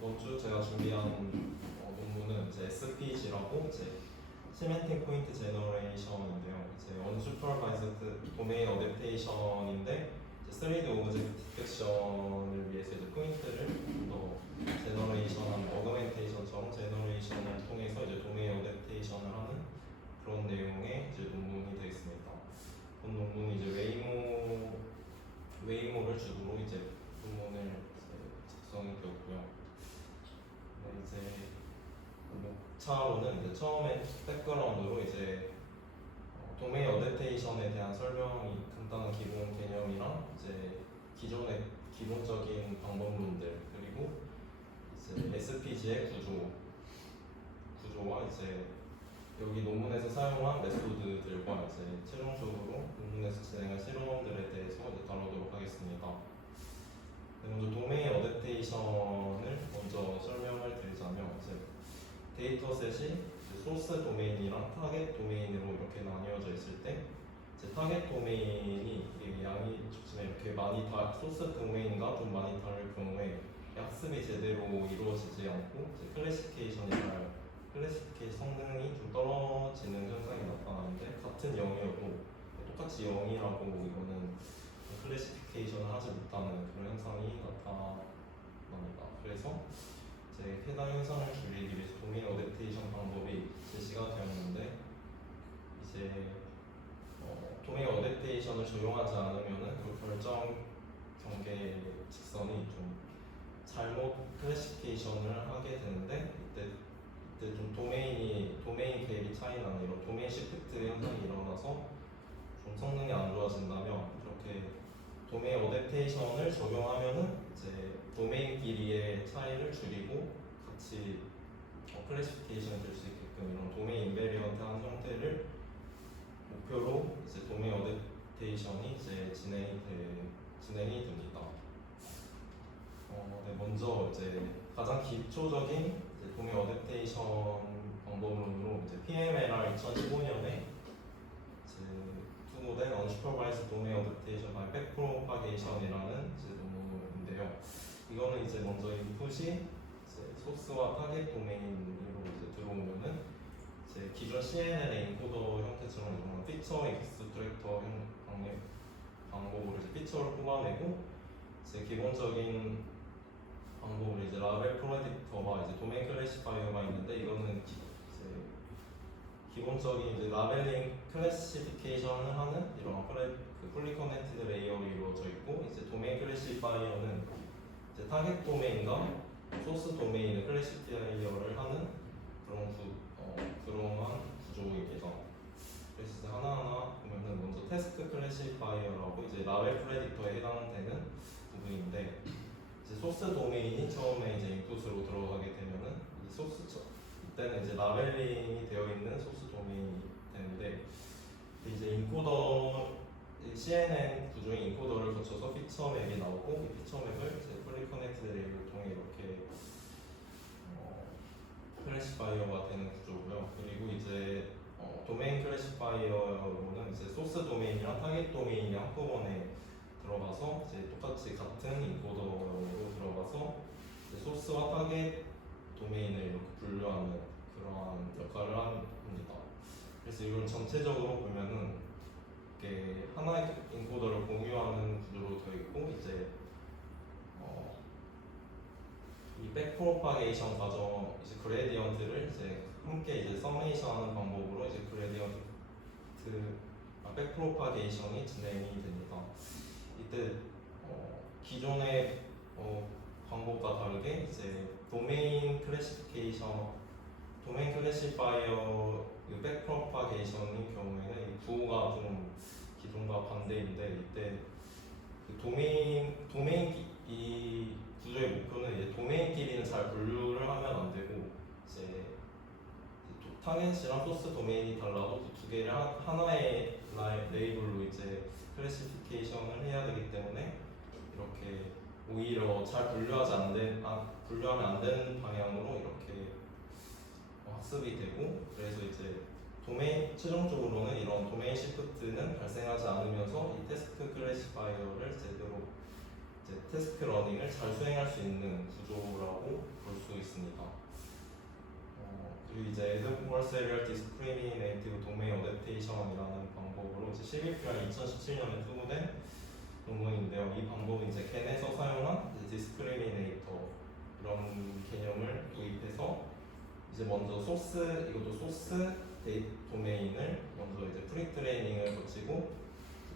이번 주 제가 준비한 논문은 이제 SPG라고 이제 시멘틱 포인트 제너레이션인데요. 이제 언슈퍼바이즈드 도메인 어댑테이션인데 3D 오브젝트 디텍션을 위해서 이제 포인트를 더 제너레이션한 어그멘테이션처럼 제너레이션을 통해서 이제 도메인 어댑테이션을 하는 그런 내용의 이제 논문이 되어 있습니다. 본 논문이 이제 웨이모를 주도로 이제 논문을 이제 작성이 되었고요. 네, 이제 목차로는 이제 처음에 백그라운드로 이제 도메인 어댑테이션에 대한 설명이 간단한 기본 개념이랑 이제 기존의 기본적인 방법론들 그리고 이제 SPG의 구조와 이제 여기 논문에서 사용한 메소드들과 이제 최종적으로 논문에서 진행한 실험들에 대해서 이제 다루도록 하겠습니다. 네, 먼저 도메인 어댑테이션을 먼저 설명을 드리자면 이제 데이터셋이 소스 도메인이랑 타겟 도메인으로 이렇게 나뉘어져 있을 때 이제 타겟 도메인이 양이 이렇게 많이 소스 도메인과 좀 많이 다를 경우에 학습이 제대로 이루어지지 않고 클래시피케이션 성능이 좀 떨어지는 현상이 나타나는데 같은 영역으로 똑같이 0이라고 이거는 클래시피케이션을 하지 못하는 그런 현상이 나타납니다. 그래서 이제 해당 현상을 줄이기 위해서 도메인 어댑테이션 방법이 제시가 되었는데 이제 도메인 어댑테이션을 적용하지 않으면은 그 결정 경계 직선이 좀 잘못 클래시피케이션을 하게 되는데 이때 좀 도메인 갭이 차이 나는 이런 도메인 시프트 현상이 일어나서 좀 성능이 안 좋아진다면 이렇게 도메인 어댑테이션을 적용하면은 이제 도메인끼리의 차이를 줄이고 같이 클래시피케이션이 될 수 있게끔 이런 도메인 인베리언트한 형태를 목표로 이제 도메인 어댑테이션이 이제 진행이 됩니다. 네, 먼저 이제 가장 기초적인 이제 도메인 어댑테이션 방법론으로 이제 PMLR 2015년에 투고된 Unsupervised Domain Adaptation by Backpropagation이라는 논문인데요. 이거는 이제 먼저 인풋이 이제 소스와 타겟 도메인으로 이제 들어오면은 이제 기존 CNN의 인코더 형태처럼 이런 피처 익스트랙터 방법으로 이제 피처를 뽑아내고 이제 기본적인 방법으로 이제 라벨 프로딕터와 이제 도메인 클래시파이어가 있는데 이거는 기본적인 이제 라벨링 클래시피케이션을 하는 이런 풀리 커넥티드 레이어로 이루어져 있고 이제 도메인 클래시파이어는 이제 타겟 도메인과 소스 도메인의 클래시파이어를 하는 그러한 구조입니다. 그래서 이제 하나하나 보면은 먼저 테스트 클래시파이어라고 이제 라벨 프레딕터에 해당되는 부분인데 이제 소스 도메인이 처음에 이제 인풋으로 들어가게 되면은 이때는 이제 라벨링이 되어 있는 소스 도메인이 되는데 이제 인코더 CNN 구조의 인코더를 거쳐서 피처 맵이 나오고 이 피처 맵을 이제 풀리 커넥티드 레이어를 통해 이렇게 클래시파이어가 되는 구조고요. 그리고 이제 도메인 클래시파이어로는 이제 소스 도메인이랑 타겟 도메인이 한꺼번에 들어가서 이제 똑같이 같은 인코더로 들어가서 이제 소스와 타겟 도메인을 이렇게 분류하는 그러한 역할을 합니다. 그래서 이걸 전체적으로 보면은 이렇게 하나의 인코더를 공유하는 구조로 되어 있고 이제 이 백프로파게이션 과정 이제 그레디언트를 이제 함께 이제 서메이션하는 방법으로 이제 백프로파게이션이 진행이 됩니다. 이때 기존의 방법과 다르게 이제 도메인 클래시파이어 백프로파게이션인 경우에는 이 구호가 좀 기존과 반대인데 이때 그 이 구조의 목표는 이제 도메인끼리는 잘 분류를 하면 안 되고 이제 타겟이랑 소스 도메인이 달라도 그 두 개를 하나의 레이블로 이제 클래시피케이션을 해야 되기 때문에 이렇게 오히려 잘 분류하면 안 되는 방향으로 이렇게 학습이 되고 그래서 이제 최종적으로는 이런 도메인 시프트는 발생하지 않으면서 이 테스트 클래시파이어를 제대로 이제 태스크 러닝을 잘 수행할 수 있는 구조라고 볼 수 있습니다. 그리고 이제 Advanced Serial Discriminative Domain Adaptation이라는 방법으로 이제 CBPR 2017년에 투고된 논문인데요. 이 방법은 이제 겐에서 사용한 이제 discriminator 이런 개념을 도입해서 이제 먼저 이것도 소스 도메인을 먼저 이제 프리 트레이닝을 거치고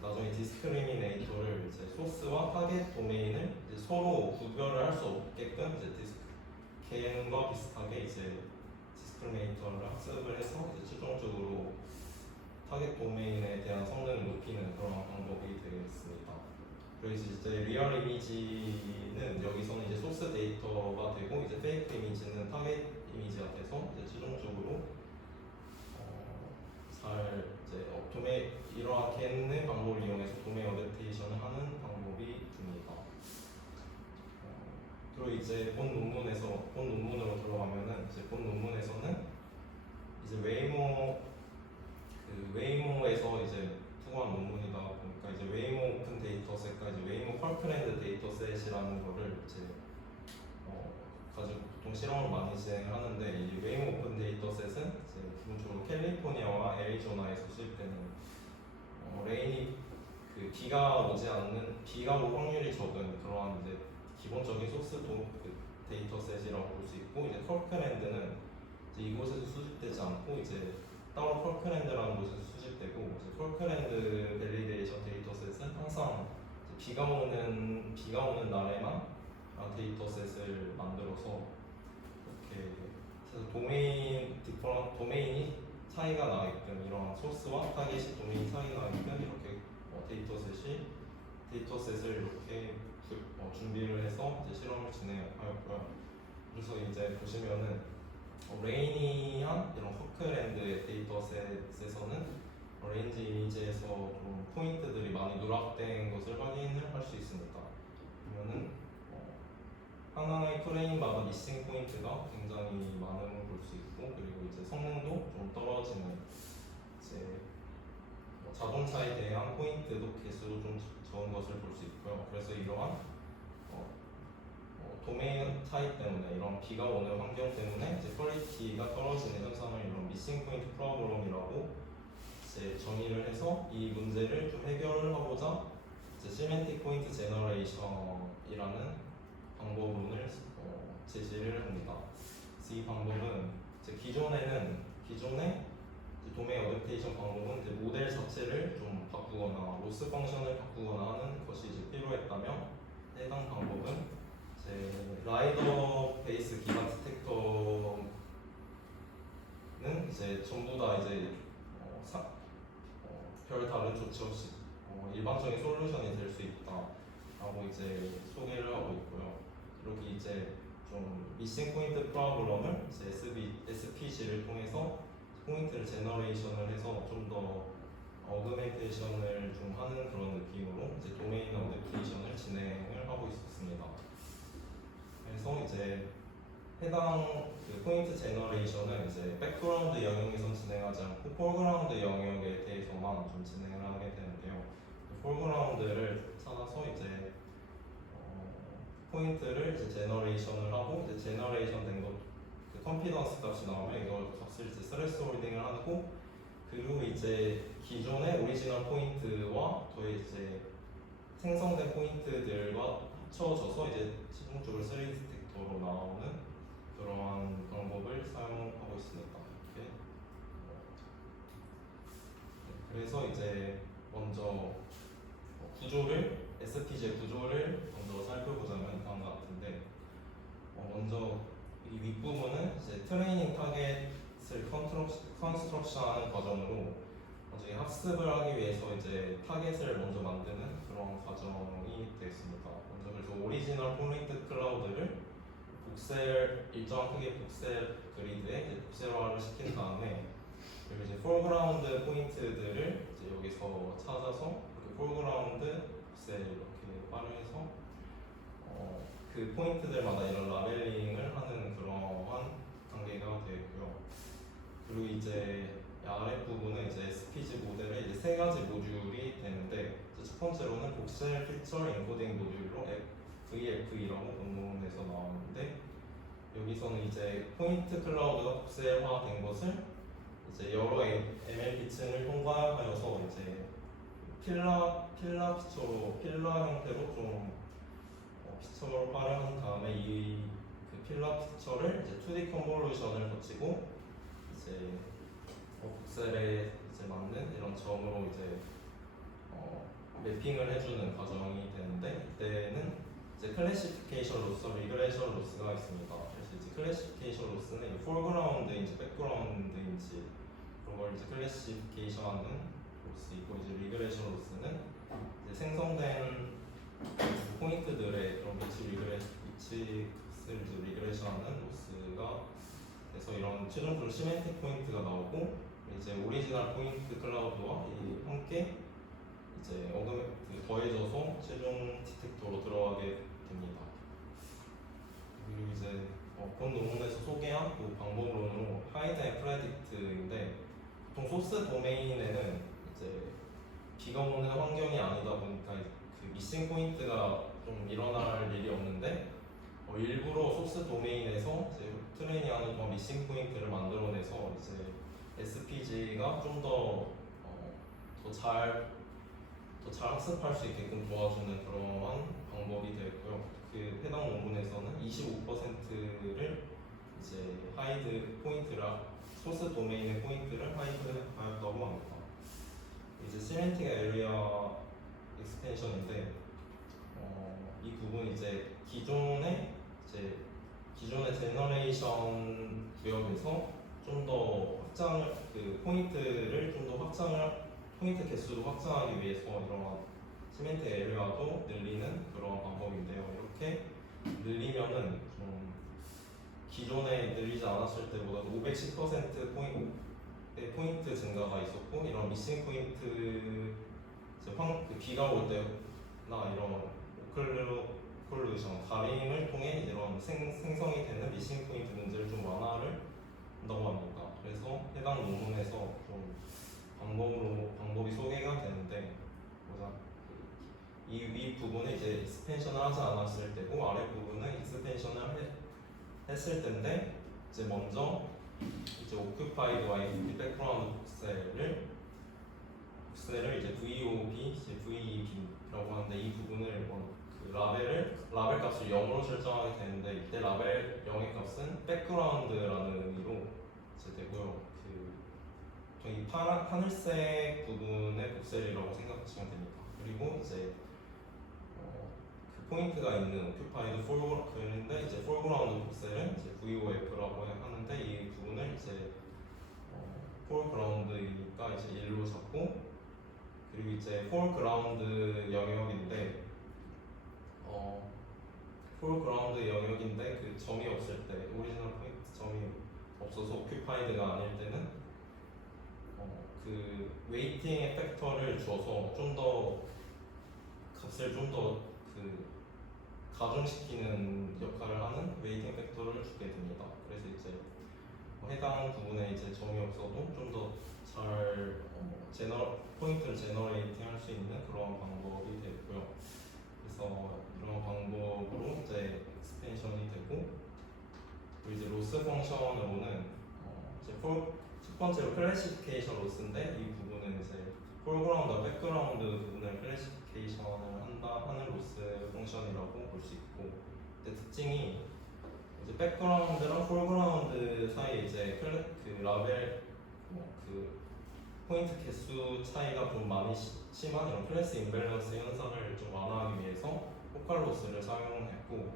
나중에 디스크리미네이터를 이제 소스와 타겟 도메인을 이제 서로 구별을 할 수 없게끔 이제 겐과 비슷하게 이제 디스크리미네이터를 학습을 해서 이제 최종적으로 타겟 도메인에 대한 성능을 높이는 그런 방법이 되겠습니다. 그래서 이제 리얼 이미지는 여기서는 이제 소스 데이터가 되고 이제 페이크 이미지는 타겟 이미지가 돼서 이제 최종적으로 잘 이제 이러한 겐의 방법을 이용해서 도메인 어댑테이션을 하는 방법이 됩니다. 그리고 이제 본 논문으로 들어가면은 이제 본 논문에서는 이제 웨이모에서 이제 투고한 논문이다 보니까 이제 웨이모 오픈 데이터셋과 이제 웨이모 컬크랜드 데이터셋이라는 거를 이제 가지고 보통 실험을 많이 진행을 하는데 이 웨이모 오픈 데이터셋은 이제 기본적으로 캘리포니아와 애리조나에서 수입되는 비가 올 확률이 적은 그러한 이제 기본적인 데이터셋이라고 볼 수 있고 이제 컬크랜드는 이제 이곳에서 수집되지 않고 이제 따로 컬크랜드라는 곳에서 수집되고 이제 컬크랜드 밸리데이션 데이터셋은 항상 비가 오는 날에만 데이터셋을 만들어서 이렇게 그래서 도메인이 차이가 나게끔 이런 소스와 타겟이 도메인 차이가 나게끔 이렇게 데이터셋을 이렇게 준비를 해서 이제 실험을 진행하였고요. 그래서 이제 보시면은 레이니한 이런 호크랜드 데이터셋에서는 레인지 이미지에서 좀 포인트들이 많이 누락된 것을 확인을 할 수 있습니다. 그러면은 하나의 프레임마다 미싱 포인트가 굉장히 많은 걸 볼 수 있고 그리고 이제 성능도 좀 떨어지는 이제 자동차에 대한 포인트도 개수도 좀 적은 것을 볼 수 있고요. 그래서 이러한 도메인 차이 때문에 이런 비가 오는 환경 때문에 이제 퀄리티가 떨어지는 현상을 이런 미싱 포인트 프로블럼이라고 이제 정의를 해서 이 문제를 좀 해결을 하고자 이제 시멘틱 포인트 제너레이션이라는 방법론을 제시를 합니다. 그래서 이 방법은 이제 기존의 도메인 어댑테이션 방법은 이제 모델 자체를 좀 바꾸거나 로스 펑션을 바꾸거나 하는 것이 이제 필요했다면 해당 방법은 이제 라이더 베이스 기반 디텍터는 이제 전부 다 이제 별 다른 조치 없이 일반적인 솔루션이 될 수 있다라고 이제 소개를 하고 있고요. 여기 이제 좀 미싱 포인트 프로블럼을 이제 SPG를 통해서 포인트를 제너레이션을 해서 좀 더 어그멘테이션을 좀 하는 그런 느낌으로 이제 도메인 어댑테이션을 진행을 하고 있었습니다. 그래서 이제 해당 포인트 제너레이션은 이제 백그라운드 영역에서 진행하지 않고 폴그라운드 영역에 대해서만 좀 진행을 하게 되는데요. 폴그라운드를 찾아서 이제 포인트를 이제 제너레이션을 하고 이제 제너레이션 된 것 컨피던스 값이 나오면 이걸 값을 이제 스레스 홀딩을 하고 그리고 이제 기존의 오리지널 포인트와 저희 이제 생성된 포인트들과 합쳐져서 이제 최종적으로 3D 디텍터로 나오는 그러한 방법을 사용하고 있습니다. 이렇게. 그래서 이제 먼저 SPG의 구조를 먼저 살펴보자면 다음과 같은데 먼저 이 윗부분은 이제 트레이닝 타겟을 컨스트럭션하는 과정으로 먼저 이 학습을 하기 위해서 이제 타겟을 먼저 만드는 그런 과정이 되겠습니다. 먼저 그래서 오리지널 포인트 클라우드를 일정한 크기의 복셀 그리드에 이제 복셀화를 시킨 다음에 그리고 이제 폴그라운드 포인트들을 이제 여기서 찾아서 이렇게 폴그라운드 복셀 이렇게 활용해서 그 포인트들마다 이런 라벨링을 하는 그러한 단계가 되고요. 그리고 이제 아랫부분은 이제 SPG 모델의 이제 3가지 모듈이 되는데 첫 번째로는 복셀 피처 인코딩 모듈로 VFE라고 논문에서 나왔는데 여기서는 이제 포인트 클라우드가 복셀화된 것을 이제 여러 MLP층을 통과하여서 이제 필라 형태로 좀 피처화를 한 다음에 이 그 필라 피처를 이제 2D 컨볼루션을 거치고 이제 복셀에 이제 맞는 이런 점으로 이제 매핑을 해주는 과정이 되는데 이때는 이제 클래시피케이션 로스, 리그레이션 로스가 있습니다. 그래서 이제 클래시피케이션 로스는 포그라운드인지 백그라운드인지 그런 걸 이제 클래시피케이션하는 로스 있고 이제 리그레이션 로스는 이제 생성된 포인트들의 그런 위치 값을 이제 리그레이션하는 로스가 그래서 이런 최종적으로 시멘틱 포인트가 나오고 이제 오리지널 포인트 클라우드와 함께 이제 더해져서 최종 디텍터로 들어가게 됩니다. 그리고 이제 본 논문에서 소개한 그 방법론으로 하이드 앤 프레딕트인데 보통 소스 도메인에는 이제 비가 오는 환경이 아니다 보니까 그 미싱 포인트가 좀 일어날 일이 없는데 일부러 소스 도메인에서 이제 트레이닝하는 동안 미싱 포인트를 만들어내서 이제 SPG가 좀 더 잘 학습할 수 있게끔 도와주는 그러한 방법이 되고요. 그 해당 논문에서는 25%를 이제 하이드 포인트라 소스 도메인의 포인트를 하이드하였다고 합니다. 이제 시멘틱 에리아 익스텐션인데 이 부분 이제 기존의 제너레이션 구역에서 좀 더 포인트 개수도 확장하기 위해서 이런 시멘틱 에리아도 늘리는 그런 방법인데요. 이렇게 늘리면은 좀 기존에 늘리지 않았을 때보다 510% 포인트 증가가 있었고 이런 미싱 포인트 비가 올 때나 이런 오클루전 가림을 통해 이런 생성이 되는 미싱 포인트 문제를 좀 완화를 한다고 합니다. 그래서 해당 논문에서 좀 방법이 소개가 되는데 이 부분은 이제 익스펜션을 하지 않았을 때고 아래 부분은 익스펜션을 했을 때인데 이제 먼저 이제 오큐파이드와 백그라운드 복셀을 이제 VOB, 이제 VEB라고 하는데 이 부분을 그 라벨 값을 0으로 설정하게 되는데 이때 라벨 0의 값은 백그라운드라는 의미로 이제 되고요. 이 하늘색 부분의 복셀이라고 생각하시면 됩니다. 그리고 이제 그 포인트가 있는 오큐파이드 그런데 이제 포그라운드 복셀은 이제 VOF라고 하는데 이 부분을 이제 포그라운드니까 이제 1로 잡고 그리고 이제 포그라운드 영역인데 그 점이 없을 때 오리지널 포인트 점이 없어서 오큐파이드가 아닐 때는 그 웨이팅의 팩터를 줘서 좀 더 값을 좀 더 그 가중시키는 역할을 하는 웨이팅 팩터를 주게 됩니다. 그래서 이제 해당 부분에 이제 점이 없어도 좀 더 잘 포인트를 제너레이팅 할 수 있는 그런 방법이 되고요. 그래서 이런 방법으로 이제 익스텐션이 되고 그리고 이제 로스 펑션으로는 이제 첫 번째로 클래시피케이션 로스인데 이 부분은 이제 폴그라운드와 백그라운드 부분을 클래시피케이션을 하는 로스 펑션이라고 볼 수 있고 특징이 이제 백그라운드랑 폴그라운드 사이에 이제 그 라벨 그 포인트 개수 차이가 좀 많이 심한 이런 클래스 임밸런스 현상을 좀 완화하기 위해서 포칼 로스를 사용했고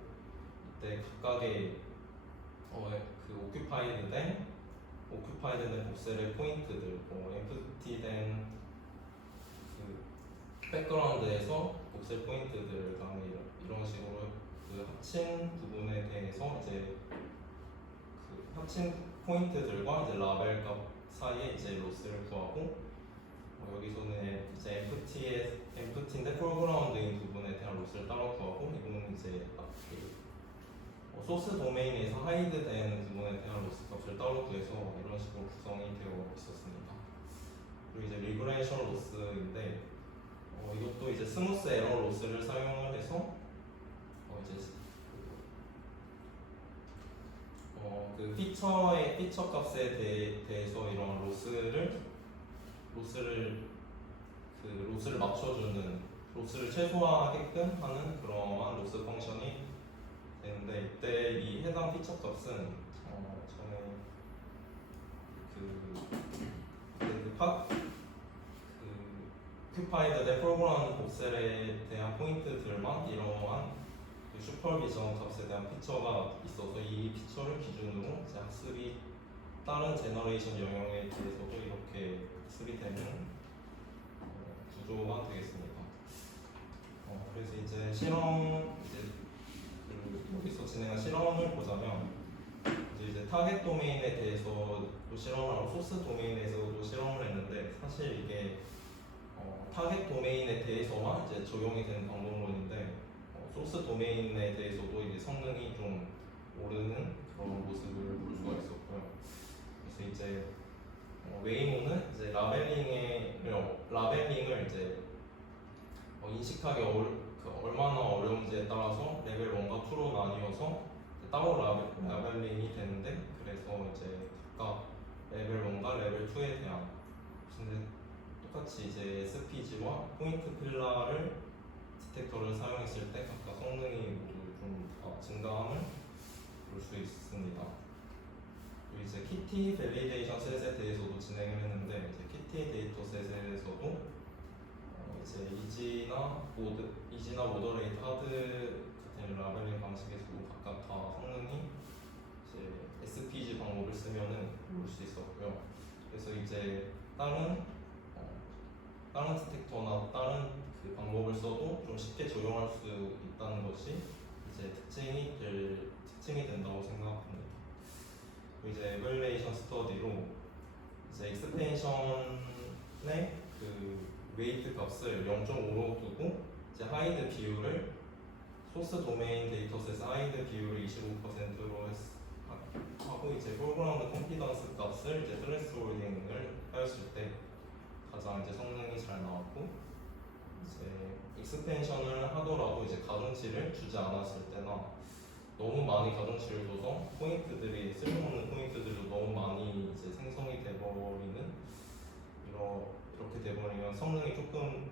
이때 각각의 그 오큐파이드 된 복셀의 포인트들, 엠프티된 그 백그라운드에서 복셀 포인트들 다음에 이런 식으로 그 합친 부분에 대해서 이제 그 합친 포인트들과 이제 라벨 값 사이에 이제 로스를 구하고 여기서는 이제 엠프티인데 폴그라운드인 부분에 대한 로스를 따로 구하고 이거는 이제 소스 도메인에서 하이드되는 부분에 대한 로스 값을 따로 구해서 이런 식으로 구성이 되어 있었습니다. 그리고 이제 리그레이션 로스인데 이것도 이제 스무스 에러 로스를 사용을 해서 그 피처 값에 대해서 이런 로스를 맞춰주는 로스를 최소화하게끔 하는 그러한 로스 펑션이 되는데, 이때 이 해당 피처 값은 전에 occupied 된 프로그램 복셀에 대한 포인트들만 이러한 슈퍼비전 값에 대한 피처가 있어서 이 피처를 기준으로 이제 학습이 다른 제너레이션 영역에 대해서도 이렇게 학습이 되는 구조가 되겠습니다. 그래서 이제 여기서 진행한 실험을 보자면 이제 타겟 도메인에 대해서도 실험을 하고 소스 도메인에서도 실험을 했는데, 사실 이게 타겟 도메인에 대해서만 이제 적용이 되는 방법론인데, 소스 도메인에 대해서도 이제 성능이 좀 오르는 그런 모습을 볼 수가 있었고요. 그래서 이제 웨이모는 이제 라벨링을 이제 인식하기 얼마나 어려운지에 따라서 레벨 1과 2로 나뉘어서 따로 라벨링이 되는데, 그래서 이제 각각 레벨 1과 레벨 2에 대한 똑같이 이제 SPG와 포인트 필라를 디텍터를 사용했을 때 각각 성능이 모두 좀 증가함을 볼 수 있습니다. 그리고 이제 키티 밸리데이션 셋에 대해서도 진행을 했는데, 이제 키티 데이터 셋에서도 이제 이지나 모더레이트 하드 같은 라벨링 방식에서도 각각 다 성능이 이제 SPG 방법을 쓰면은 볼 수 있었고요. 그래서 이제 다른 디텍터나 다른 그 방법을 써도 좀 쉽게 적용할 수 있다는 것이 이제 특징이 된다고 생각합니다. 이제 에벌레이션 스터디로 이제 익스펜션의 그 웨이트 값을 0.5로 두고 이제 하이드 비율을 소스 도메인 데이터셋의 하이드 비율을 25%로 하고 이제 폴그라운드 컴피던스 값을 이제 트레스홀딩을 하였을 때 가장 이제 성능이 잘 나왔고, 이제 익스펜션을 하더라도 이제 가중치를 주지 않았을 때나 너무 많이 가중치를 줘서 쓸모없는 포인트들도 너무 많이 이제 생성이 돼버리는 이렇게 돼버리면 성능이 조금